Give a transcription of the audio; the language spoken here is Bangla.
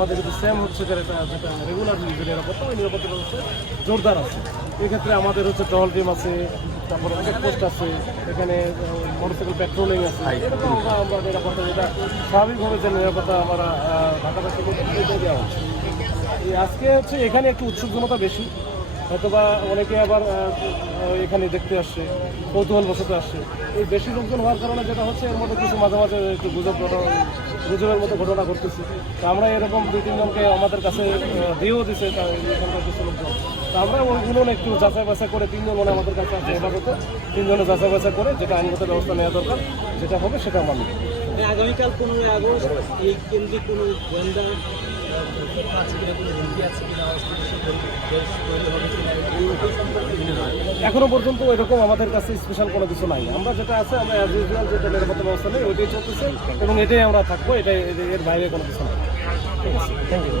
আমাদের কিন্তু সেম হচ্ছে যেটা রেগুলার যে নিরাপত্তা, ওই নিরাপত্তা ব্যবস্থা জোরদার আছে। এক্ষেত্রে আমাদের হচ্ছে টহল টিম আছে, তারপরে চেকপোস্ট আছে, এখানে মোটরসাইকেল পেট্রোলিং আছে। এরকম আমরা নিরাপত্তা যেটা স্বাভাবিকভাবে যে নিরাপত্তা আমরা ঢাকাবাসী এটাই দেওয়া হচ্ছে। আজকে হচ্ছে এখানে একটু উৎসুকজনতা বেশি, হয়তোবা অনেকে আবার এখানে দেখতে আসছে, কৌতূহল বসতে আসছে। এই বেশি লোকজন হওয়ার কারণে যেটা হচ্ছে, এর মধ্যে কিছু মাঝে মাঝে একটু গুজবের মতো ঘটনা ঘটতেছে। তো আমরা এরকম 2-3 জনকে আমাদের কাছে দিয়েও দিছে এখানকার কিছু লোকজন। তো আমরা ওইগুলো একটু যাচাই বাছাই করে, 3 জন মানে আমাদের কাছে আছে হেফাজতে, 3 জনে যাচাই বাছাই করে যেটা আইনগত ব্যবস্থা নেওয়া দরকার, যেটা হবে সেটা মানব। আগামীকাল 15ই আগস্ট এই কেন্দ্রিক কোনো গোয়েন্দা এখনো পর্যন্ত এরকম আমাদের কাছে স্পেশাল কোনো কিছু নাই। আমরা যেটা আছে, আমরা অ্যাজ ইউজুয়াল যেটা নিরাপত্তা ব্যবস্থা নেই ওইটাই চলতেছে এবং এটাই আমরা থাকবো। এর বাইরে কোনো কিছু নাই। ঠিক আছে, থ্যাংক ইউ।